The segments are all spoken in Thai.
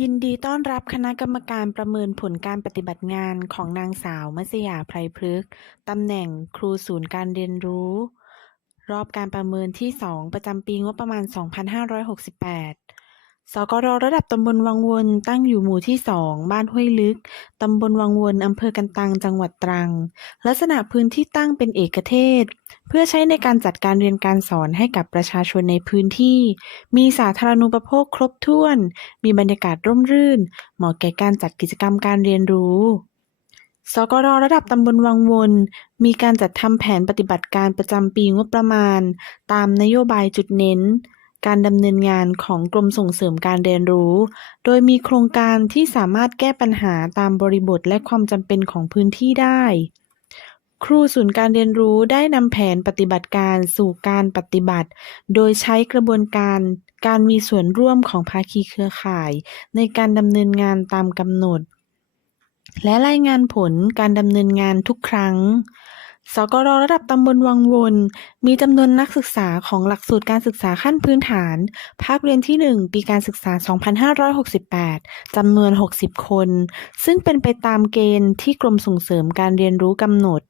ยินดีต้อนรับคณะกรรมการประเมินผลการปฏิบัติงานของนางสาวมัสยาไพรพฤกษ์ตำแหน่งครูศูนย์การเรียนรู้ รอบการประเมินที่ 2 ประจำปีงบประมาณ 2568 สกรระดับตำบลวังวนตั้งอยู่หมู่ที่2บ้านห้วยลึก ตำบลวังวนอำเภอกันตัง จังหวัดตรัง ลักษณะพื้นที่ตั้งเป็นเอกเทศ เพื่อใช้ในการจัดการเรียนการสอนให้กับประชาชนในพื้นที่ มีสาธารณูปโภคครบถ้วน มีบรรยากาศร่มรื่น เหมาะแก่การจัดกิจกรรมการเรียนรู้สกรระดับตำบลวังวน มีการจัดทำแผนปฏิบัติการประจำปีงบประมาณ ตามนโยบายจุดเน้น การดำเนินงานของกรมส่งเสริมการเรียนรู้ โดยมีโครงการที่สามารถแก้ปัญหาตามบริบทและความจำเป็นของพื้นที่ได้ ครูศูนย์การเรียนรู้ได้นำแผนปฏิบัติการสู่การปฏิบัติ โดยใช้กระบวนการการมีส่วนร่วมของภาคีเครือข่าย ในการดำเนินงานตามกำหนด และรายงานผลการดำเนินงานทุกครั้ง สกรระดับตำบลวังวน มีจำนวนนักศึกษาของหลักสูตรการศึกษาขั้นพื้นฐาน ภาคเรียนที่ 1 ปีการศึกษา 2568 จำนวน 60 คน ซึ่งเป็นไปตามเกณฑ์ที่กรมส่งเสริมการเรียนรู้กำหนด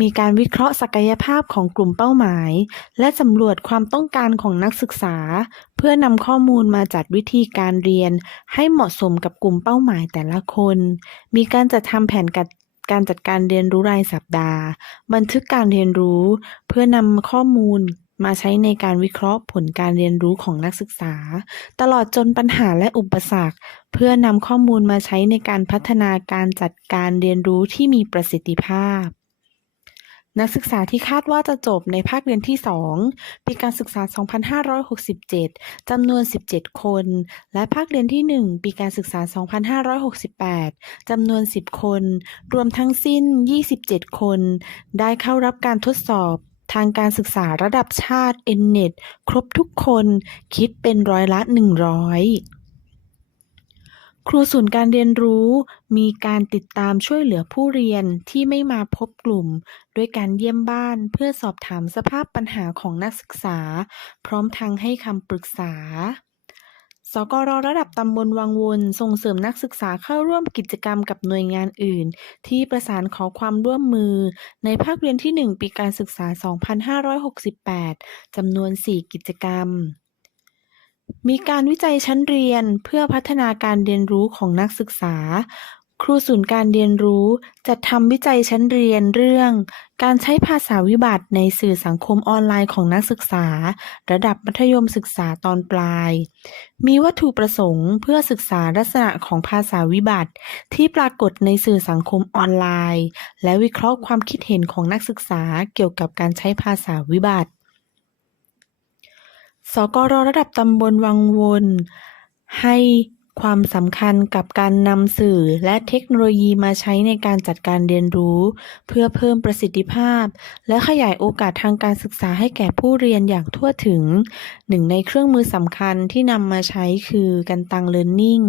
มีการวิเคราะห์ศักยภาพของกลุ่มเป้าหมาย และสำรวจความต้องการของนักศึกษา เพื่อนำข้อมูลมาจัดวิธีการเรียน ให้เหมาะสมกับกลุ่มเป้าหมายแต่ละคน มีการจัดทำแผนการ การจัดการเรียนรู้รายสัปดาห์ บันทึกการเรียนรู้ เพื่อนำข้อมูลมาใช้ในการวิเคราะห์ผลการเรียนรู้ของนักศึกษา ตลอดจนปัญหาและอุปสรรค เพื่อนำข้อมูลมาใช้ในการพัฒนาการจัดการเรียนรู้ที่มีประสิทธิภาพ นักศึกษาที่คาดว่าจะจบในภาคเรียนที่ 2 ปีการศึกษา 2567 จำนวน 17 คน และภาคเรียนที่ 1 ปีการศึกษา 2568 จำนวน 10 คน รวมทั้งสิ้น 27 คน ได้เข้ารับการทดสอบทางการศึกษาระดับชาติ Nnet ครบทุกคน คิดเป็นร้อยละ 100 ครูศูนย์การเรียนรู้มีการติดตามช่วยเหลือผู้เรียนที่ไม่มาพบกลุ่ม ด้วยการเยี่ยมบ้านเพื่อสอบถามสภาพปัญหาของนักศึกษา พร้อมทั้งให้คำปรึกษา สกรระดับตำบลวังวนส่งเสริมนักศึกษาเข้าร่วมกิจกรรมกับหน่วยงานอื่น ที่ประสานขอความร่วมมือ ในภาคเรียนที่ 1 ปีการศึกษา 2568 จำนวน 4 กิจกรรม มีการวิจัยชั้นเรียนเพื่อพัฒนาการเรียนรู้ของนักศึกษา ครูศูนย์การเรียนรู้จัดทำวิจัยชั้นเรียนเรื่อง การใช้ภาษาวิบัติในสื่อสังคมออนไลน์ของนักศึกษา ระดับมัธยมศึกษาตอนปลาย มีวัตถุประสงค์เพื่อศึกษาลักษณะของภาษาวิบัติ ที่ปรากฏในสื่อสังคมออนไลน์ และวิเคราะห์ความคิดเห็นของนักศึกษาเกี่ยวกับการใช้ภาษาวิบัติ สกรระดับตำบลวังวนให้ความสำคัญกับการนำสื่อและเทคโนโลยีมาใช้ในการจัดการเรียนรู้ เพื่อเพิ่มประสิทธิภาพ และขยายโอกาสทางการศึกษาให้แก่ผู้เรียนอย่างทั่วถึง หนึ่งในเครื่องมือสำคัญที่นำมาใช้คือกันตังเลิร์นนิ่ง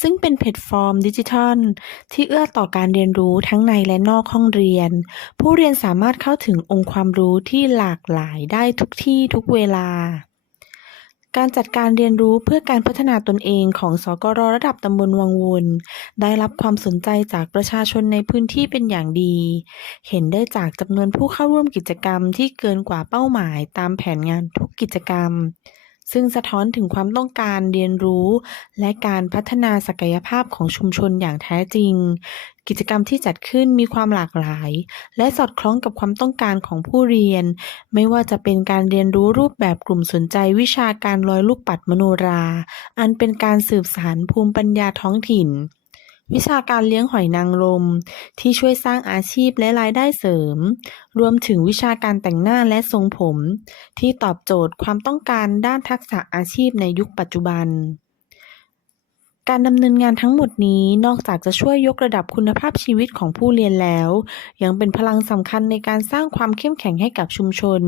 ซึ่งเป็นแพลตฟอร์มดิจิทัล ที่เอื้อต่อการเรียนรู้ทั้งในและนอกห้องเรียน ผู้เรียนสามารถเข้าถึงองค์ความรู้ที่หลากหลายได้ทุกที่ทุกเวลา การจัดการเรียนรู้เพื่อการพัฒนาตนเองของสกรระดับตำบลวังวนได้รับความสนใจจากประชาชนในพื้นที่เป็นอย่างดี เห็นได้จากจำนวนผู้เข้าร่วมกิจกรรมที่เกินกว่าเป้าหมายตามแผนงานทุกกิจกรรม ซึ่งสะท้อนถึงความต้องการเรียนรู้ และการพัฒนาศักยภาพของชุมชนอย่างแท้จริง กิจกรรมที่จัดขึ้นมีความหลากหลาย และสอดคล้องกับความต้องการของผู้เรียน ไม่ว่าจะเป็นการเรียนรู้รูปแบบกลุ่มสนใจวิชาการลอยลูกปัดมโนรา อันเป็นการสืบสานภูมิปัญญาท้องถิ่น วิชาการเลี้ยงหอยนางรม ที่ช่วยสร้างอาชีพและรายได้เสริม รวมถึงวิชาการแต่งหน้าและทรงผม ที่ตอบโจทย์ความต้องการด้านทักษะอาชีพในยุคปัจจุบัน การดำเนินงานทั้งหมดนี้นอกจากจะช่วยยกระดับคุณภาพชีวิตของผู้เรียนแล้ว ยังเป็นพลังสำคัญในการสร้างความเข้มแข็งให้กับชุมชน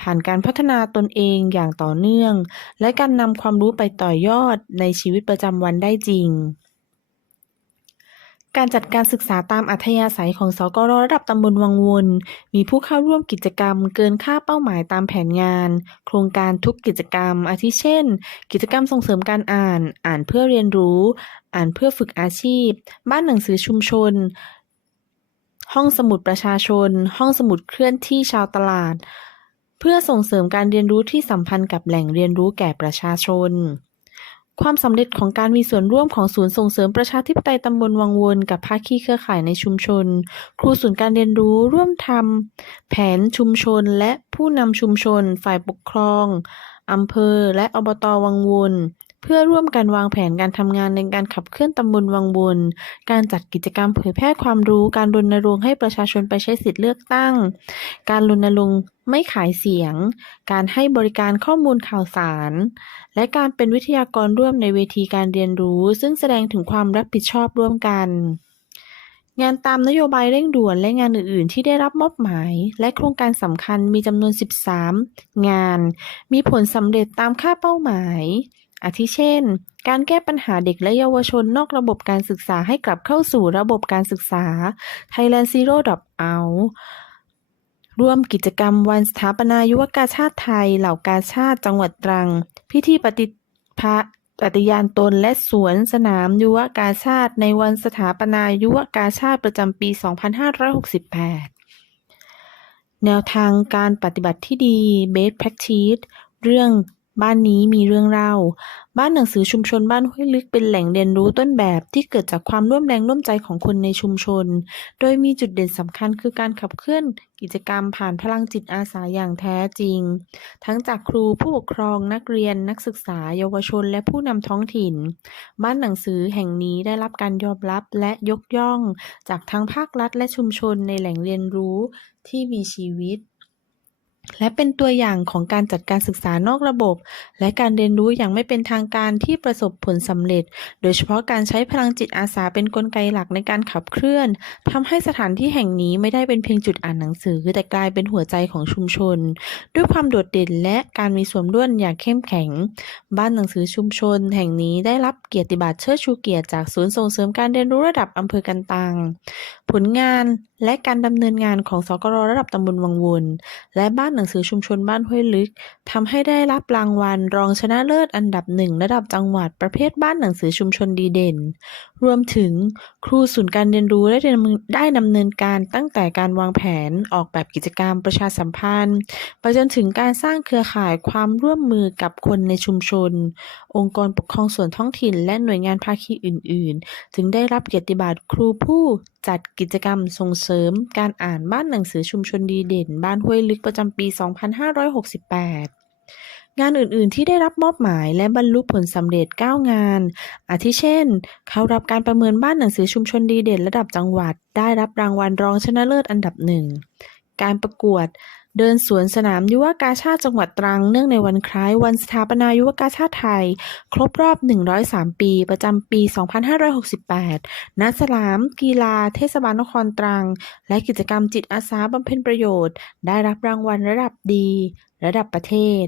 ผ่านการพัฒนาตนเองอย่างต่อเนื่อง และการนำความรู้ไปต่อยอดในชีวิตประจำวันได้จริง การจัดการศึกษาตามอัธยาศัยของสกรระดับตำบลวังวน มีผู้เข้าร่วมกิจกรรมเกินค่าเป้าหมายตามแผนงาน โครงการทุกกิจกรรม อาทิเช่น กิจกรรมส่งเสริมการอ่าน อ่านเพื่อเรียนรู้ อ่านเพื่อฝึกอาชีพ บ้านหนังสือชุมชน ห้องสมุดประชาชน ห้องสมุดเคลื่อนที่ชาวตลาด เพื่อส่งเสริมการเรียนรู้ที่สัมพันธ์กับแหล่งเรียนรู้แก่ประชาชน ความสำเร็จของการมีส่วนร่วมของศูนย์ส่งเสริมประชาธิปไตยตำบลวังวนกับภาคีเครือข่ายในชุมชน ครูศูนย์การเรียนรู้ร่วมทำแผนชุมชนและผู้นำชุมชน ฝ่ายปกครองอำเภอและอบตวังวน พื่อร่วมกันวางแผนการทำงานในการขับเคลื่อนตำบลวังวนการจัดกิจกรรมเผยแพร่ความรู้ การรณรงค์ให้ประชาชนไปใช้สิทธิเลือกตั้ง การรณรงค์ไม่ขายเสียง การให้บริการข้อมูลข่าวสาร และการเป็นวิทยากรร่วมในเวทีการเรียนรู้ ซึ่งแสดงถึงความรับผิดชอบร่วมกัน งานตามนโยบายเร่งด่วนและงานอื่น ๆ ที่ได้รับมอบหมาย และโครงการสำคัญมีจำนวน 13 งาน มีผลสำเร็จตามค่าเป้าหมาย อาทิเช่น การแก้ปัญหาเด็กและเยาวชนนอกระบบการศึกษาให้กลับเข้าสู่ระบบการศึกษา Thailand Zero Drop Out ร่วมกิจกรรมวันสถาปนายุวกาชาติไทย เหล่ากาชาติจังหวัดตรัง พิธีปฏิภาปฏิญาณตนและสวนสนามยุวกาชาติ ในวันสถาปนายุวกาชาติประจำปี 2568 แนวทางการปฏิบัติที่ดี Best Practice เรื่อง บ้านนี้มีเรื่องเล่า บ้านหนังสือชุมชนบ้านห้วยลึกเป็นแหล่งเรียนรู้ต้นแบบที่เกิดจากความร่วมแรงร่วมใจของคนในชุมชน โดยมีจุดเด่นสำคัญคือการขับเคลื่อนกิจกรรมผ่านพลังจิตอาสาอย่างแท้จริง ทั้งจากครูผู้ปกครองนักเรียนนักศึกษา เยาวชน และผู้นำท้องถิ่น บ้านหนังสือแห่งนี้ได้รับการยอมรับและยกย่อง จากทั้งภาครัฐและชุมชนในแหล่งเรียนรู้ที่มีชีวิต และเป็นตัวอย่างของการจัดการศึกษานอกระบบ และการเรียนรู้อย่างไม่เป็นทางการที่ประสบผลสำเร็จ โดยเฉพาะการใช้พลังจิตอาสาเป็นกลไกหลักในการขับเคลื่อน ทำให้สถานที่แห่งนี้ไม่ได้เป็นเพียงจุดอ่านหนังสือ แต่กลายเป็นหัวใจของชุมชน ด้วยความโดดเด่นและการมีส่วนร่วมอย่างเข้มแข็ง บ้านหนังสือชุมชน แห่งนี้ได้รับเกียรติบัตรเชิดชูเกียรติจากศูนย์ส่งเสริมการเรียนรู้ระดับอำเภอกันตังผลงานและการดำเนินงานของสกรระดับตำบลวังวนและบ้านหนังสือชุมชนบ้านห้วยลึกทำให้ได้รับรางวัลรองชนะเลิศอันดับหนึ่งระดับจังหวัดประเภทบ้านหนังสือชุมชนดีเด่นรวมถึงครูศูนย์การเรียนรู้ได้ได้ดำเนินการตั้งแต่การวางแผนออกแบบกิจกรรมประชาสัมพันธ์ ไปจนถึงการสร้างเครือข่ายความร่วมมือกับคนในชุมชน องค์กรปกครองส่วนท้องถิ่น และหน่วยงานภาคีอื่น ๆ ถึงได้รับเกียรติบัตรครูผู้จัดกิจกรรมส่งเสริมการอ่านบ้านหนังสือชุมชนดีเด่น บ้านห้วยลึกประจำปี 2568 งานอื่นๆ ที่ได้รับมอบหมายและบรรลุผลสำเร็จ 9 งาน อาทิเช่น เข้ารับการประเมินบ้านหนังสือชุมชนดีเด่นระดับจังหวัด ได้รับรางวัลรองชนะเลิศอันดับหนึ่ง การประกวด เดินสวนสนามยุวกาชาติจังหวัดตรังเนื่องในวันคล้ายวันสถาปนายุวกาชาติไทย ครบรอบ 103 ปี ประจำปี 2568 ณสนาม กีฬา เทศบาลนครตรัง และกิจกรรมจิตอาสาบำเพ็ญประโยชน์ ได้รับรางวัลระดับดี ระดับประเทศ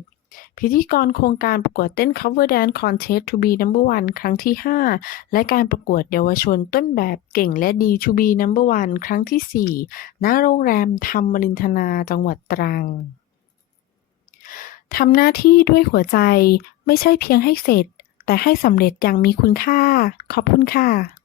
พิธีกรโครงการประกวดเต้น cover dance contest to be number one ครั้งที่ 5 และการประกวดเยาวชนต้นแบบเก่งและดี to be number one ครั้งที่ 4 ณ โรงแรมธรรมรินทนาจังหวัดตรังทำหน้าที่ด้วยหัวใจไม่ใช่เพียงให้เสร็จ แต่ให้สำเร็จอย่างมีคุณค่า ขอบคุณค่ะ